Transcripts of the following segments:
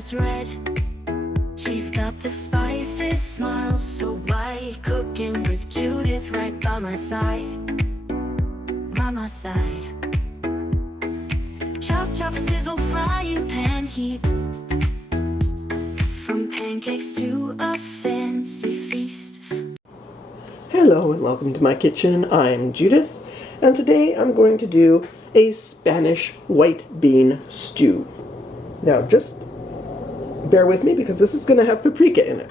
that's red. She's got the spices, smile so bright. Cooking with Judith right by my side. By my side. Chop, chop, sizzle, frying pan heat. From pancakes to a fancy feast. Hello and welcome to my kitchen. I'm Judith, and today I'm going to do a Spanish white bean stew. Now just bear with me because this is going to have paprika in it.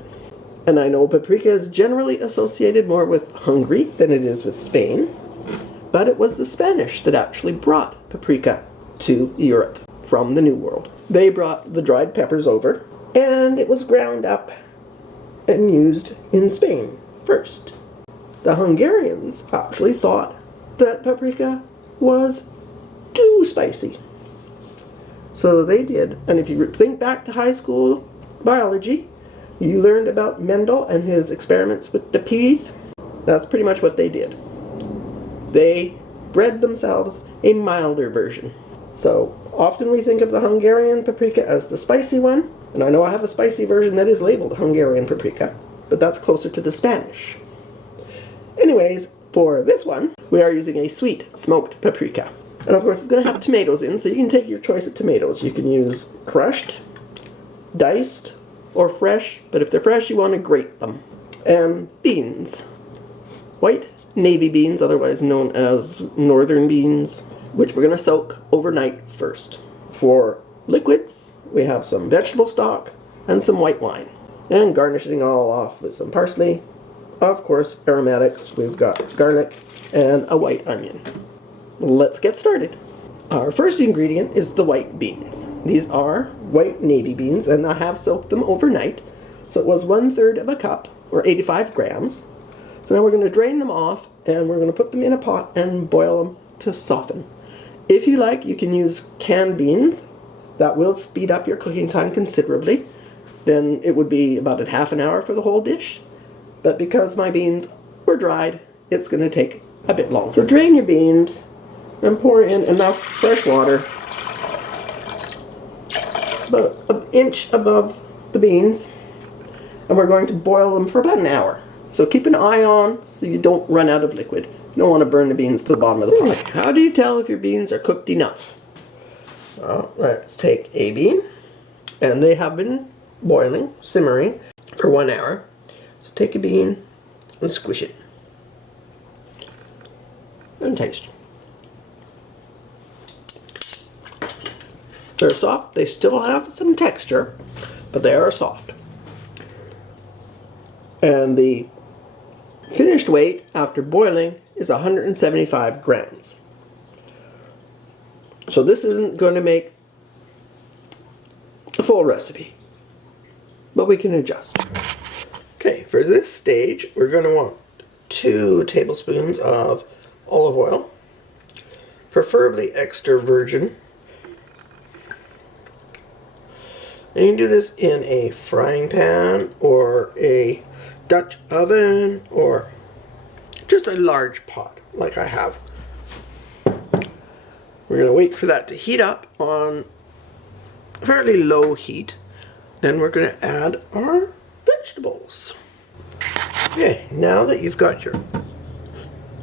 And I know paprika is generally associated more with Hungary than it is with Spain, but it was the Spanish that actually brought paprika to Europe from the New World. They brought the dried peppers over, and it was ground up and used in Spain first. The Hungarians actually thought that paprika was too spicy. So they did, and if you think back to high school biology, you learned about Mendel and his experiments with the peas. That's pretty much what they did. They bred themselves a milder version. So often we think of the Hungarian paprika as the spicy one, and I know I have a spicy version that is labeled Hungarian paprika, but that's closer to the Spanish. Anyways, for this one, we are using a sweet smoked paprika. And of course it's going to have tomatoes in, so you can take your choice of tomatoes. You can use crushed, diced, or fresh, but if they're fresh you want to grate them. And beans. White navy beans, otherwise known as northern beans, which we're going to soak overnight first. For liquids, we have some vegetable stock and some white wine. And garnishing all off with some parsley. Of course, aromatics, we've got garlic and a white onion. Let's get started. Our first ingredient is the white beans. These are white navy beans, and I have soaked them overnight. So it was 1/3 of a cup, or 85 grams. So now we're going to drain them off, and we're going to put them in a pot and boil them to soften. If you like, you can use canned beans. That will speed up your cooking time considerably. Then it would be about a half an hour for the whole dish. But because my beans were dried, it's going to take a bit longer. So drain your beans and pour in enough fresh water, about an inch above the beans, and we're going to boil them for about an hour. So keep an eye on so you don't run out of liquid. You don't want to burn the beans to the bottom of the pot. How do you tell if your beans are cooked enough? Well, let's take a bean, and they have been boiling, simmering, for 1 hour. So take a bean and squish it. And taste. They're soft. They still have some texture, but they are soft. And the finished weight after boiling is 175 grams. So this isn't going to make a full recipe, but we can adjust. Okay, for this stage, we're going to want 2 tablespoons of olive oil, preferably extra virgin. And you can do this in a frying pan or a Dutch oven or just a large pot like I have. We're going to wait for that to heat up on fairly low heat. Then we're going to add our vegetables. Okay, now that you've got your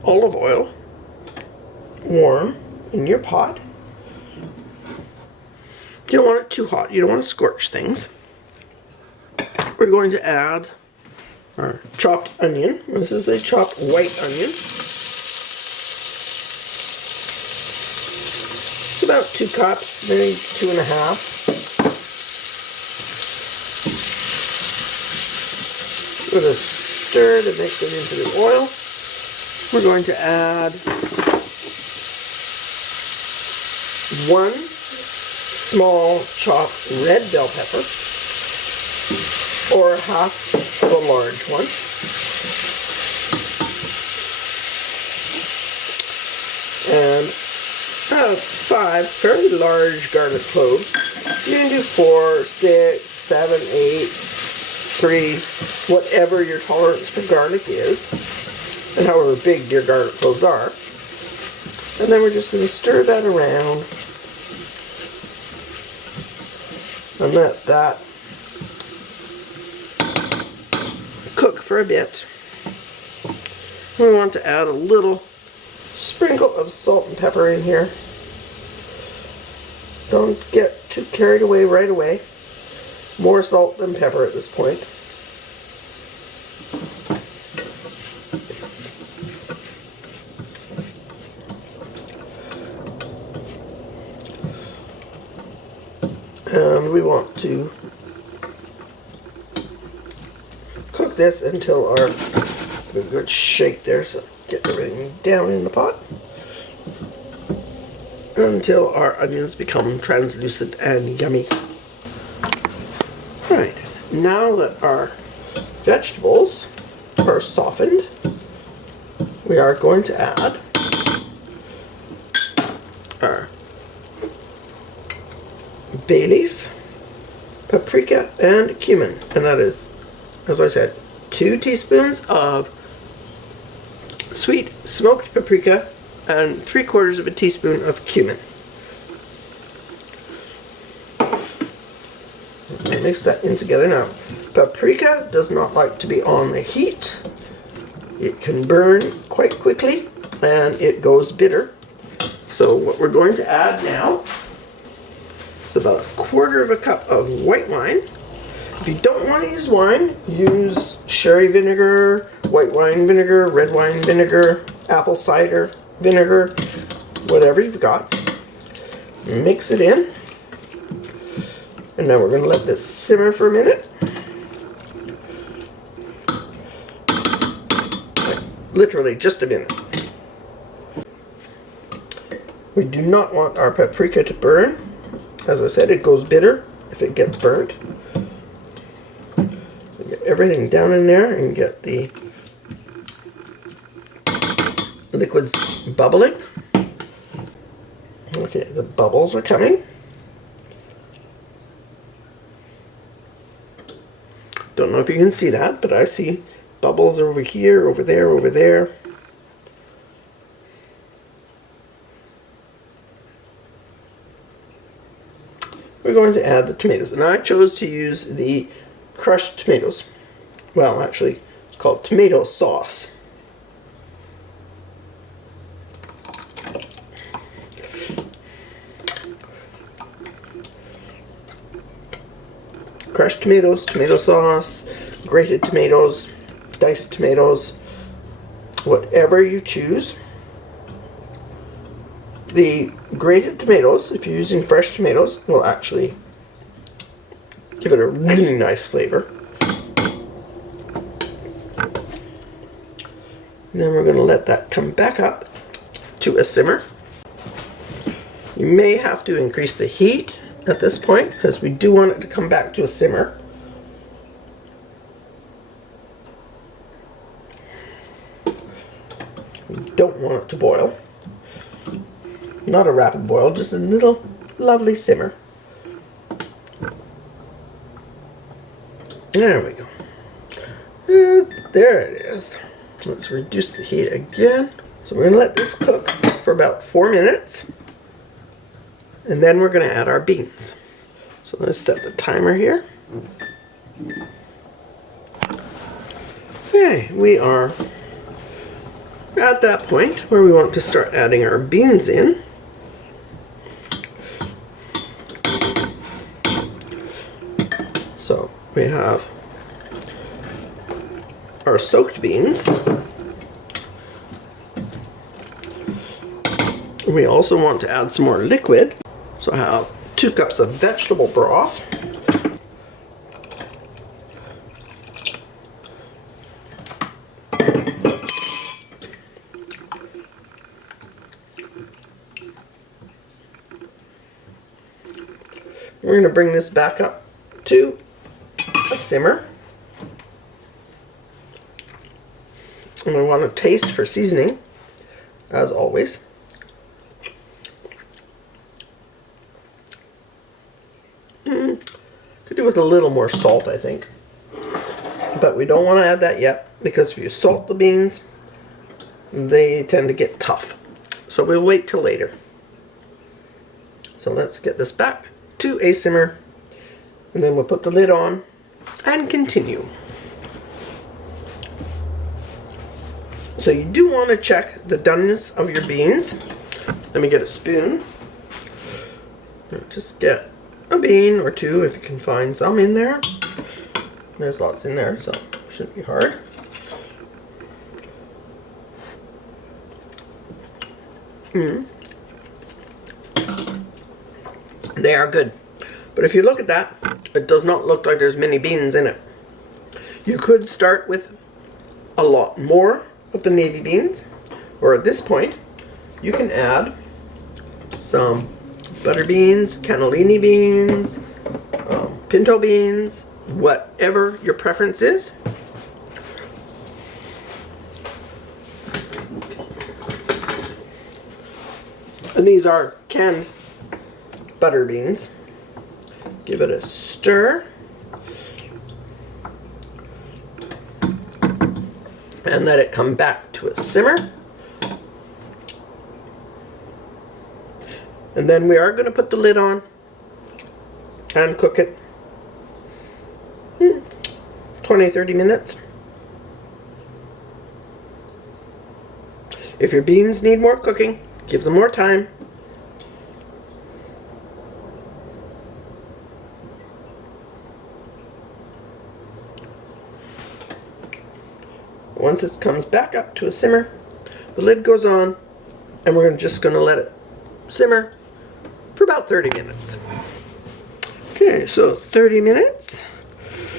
olive oil warm in your pot, you don't want it too hot. You don't want to scorch things. We're going to add our chopped onion. This is a chopped white onion. It's about 2 cups, maybe 2.5. Give it a stir to mix it into the oil. We're going to add 1 small chopped red bell pepper, or half of a large one. And 5 fairly large garlic cloves. You can do 4, 6, 7, 8, 3, whatever your tolerance for garlic is, and however big your garlic cloves are. And then we're just going to stir that around and let that cook for a bit. We want to add a little sprinkle of salt and pepper in here. Don't get too carried away right away. More salt than pepper at this point. And we want to cook this until our a good shake there, so get everything down in the pot until our onions become translucent and yummy. Right, now that our vegetables are softened, we are going to add our bay leaf, paprika, and cumin, and that is, as I said, 2 teaspoons of sweet smoked paprika and 3/4 of a teaspoon of cumin. Mix that in together now. Paprika does not like to be on the heat. It can burn quite quickly and it goes bitter. So what we're going to add now is about 1/4 cup of white wine. If you don't want to use wine, use sherry vinegar, white wine vinegar, red wine vinegar, apple cider vinegar, whatever you've got. Mix it in. And now we're going to let this simmer for a minute. Literally just a minute. We do not want our paprika to burn. As I said, it goes bitter if it gets burnt. Get everything down in there and get the liquids bubbling. Okay, the bubbles are coming. Don't know if you can see that, but I see bubbles over here, over there, over there. We're going to add the tomatoes, and I chose to use the crushed tomatoes. Well, actually, it's called tomato sauce. Crushed tomatoes, tomato sauce, grated tomatoes, diced tomatoes, whatever you choose. The grated tomatoes, if you're using fresh tomatoes, will actually give it a really nice flavor. And then we're going to let that come back up to a simmer. You may have to increase the heat at this point because we do want it to come back to a simmer. We don't want it to boil. Not a rapid boil, just a little lovely simmer. There we go. There it is. Let's reduce the heat again. So we're going to let this cook for about 4 minutes. And then we're going to add our beans. So let's set the timer here. Okay, we are at that point where we want to start adding our beans in. So we have our soaked beans. We also want to add some more liquid. So I have 2 cups of vegetable broth. We're going to bring this back up to a simmer. And we want to taste for seasoning, as always. Could do with a little more salt, I think. But we don't want to add that yet, because if you salt the beans, they tend to get tough. So we'll wait till later. So let's get this back to a simmer And then we'll put the lid on and continue. So you do want to check the doneness of your beans. Let me get a spoon. Just get a bean or two if you can find some in there. There's lots in there, so it shouldn't be hard. They are good. But if you look at that, it does not look like there's many beans in it. You could start with a lot more of the navy beans, or at this point, you can add some butter beans, cannellini beans, pinto beans, whatever your preference is. And these are canned butter beans. Give it a stir. And let it come back to a simmer. And then we are going to put the lid on and cook it 20-30 minutes. If your beans need more cooking, give them more time. Once this comes back up to a simmer, the lid goes on, and we're just going to let it simmer for about 30 minutes. Okay, so 30 minutes.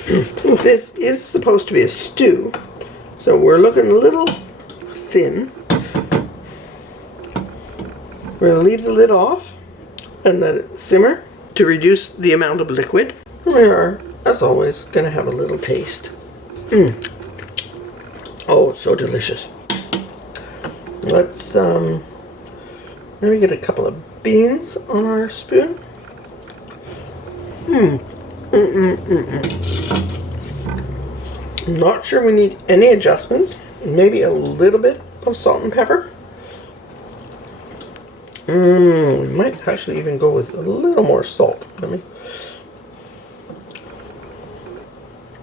This is supposed to be a stew, so we're looking a little thin. We're going to leave the lid off and let it simmer to reduce the amount of liquid. We are, as always, going to have a little taste. Oh, so delicious. Let's maybe get a couple of beans on our spoon. I'm not sure we need any adjustments. Maybe a little bit of salt and pepper. We might actually even go with a little more salt. Let me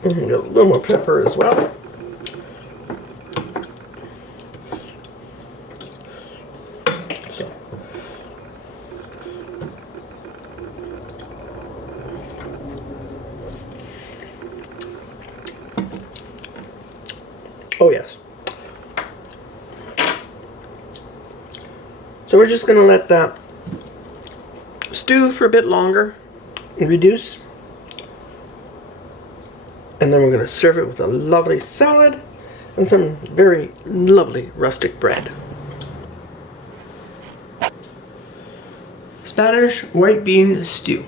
get a little more pepper as well. Oh yes. So we're just going to let that stew for a bit longer and reduce. And then we're going to serve it with a lovely salad and some very lovely rustic bread. Spanish white bean stew.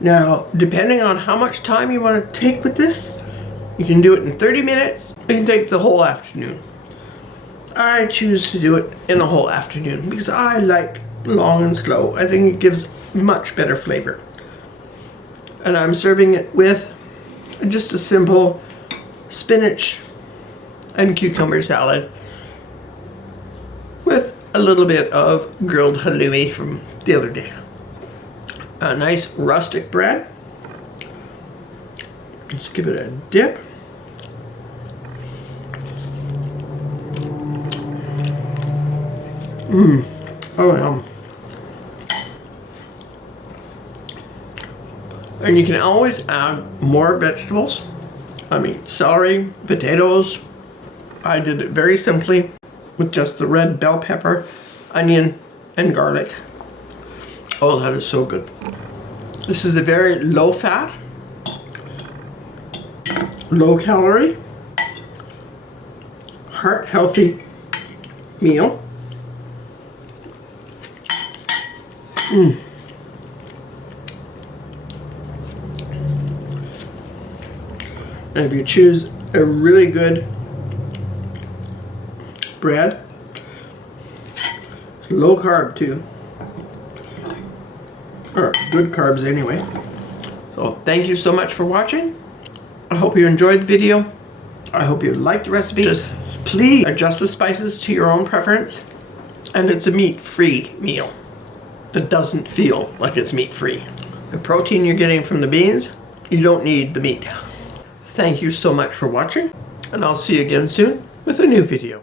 Now, depending on how much time you want to take with this, you can do it in 30 minutes. You can take the whole afternoon. I choose to do it in the whole afternoon because I like long and slow. I think it gives much better flavor. And I'm serving it with just a simple spinach and cucumber salad with a little bit of grilled halloumi from the other day. A nice rustic bread. Let's give it a dip. Oh yum. And you can always add more vegetables. I mean, celery, potatoes. I did it very simply with just the red bell pepper, onion, and garlic. Oh, that is so good. This is a very low fat, low calorie, heart healthy meal. And if you choose a really good bread, it's low carb too, or good carbs anyway. So thank you so much for watching. I hope you enjoyed the video. I hope you liked the recipe. Just please adjust the spices to your own preference. And it's a meat-free meal. It doesn't feel like it's meat-free. The protein you're getting from the beans, you don't need the meat. Thank you so much for watching, and I'll see you again soon with a new video.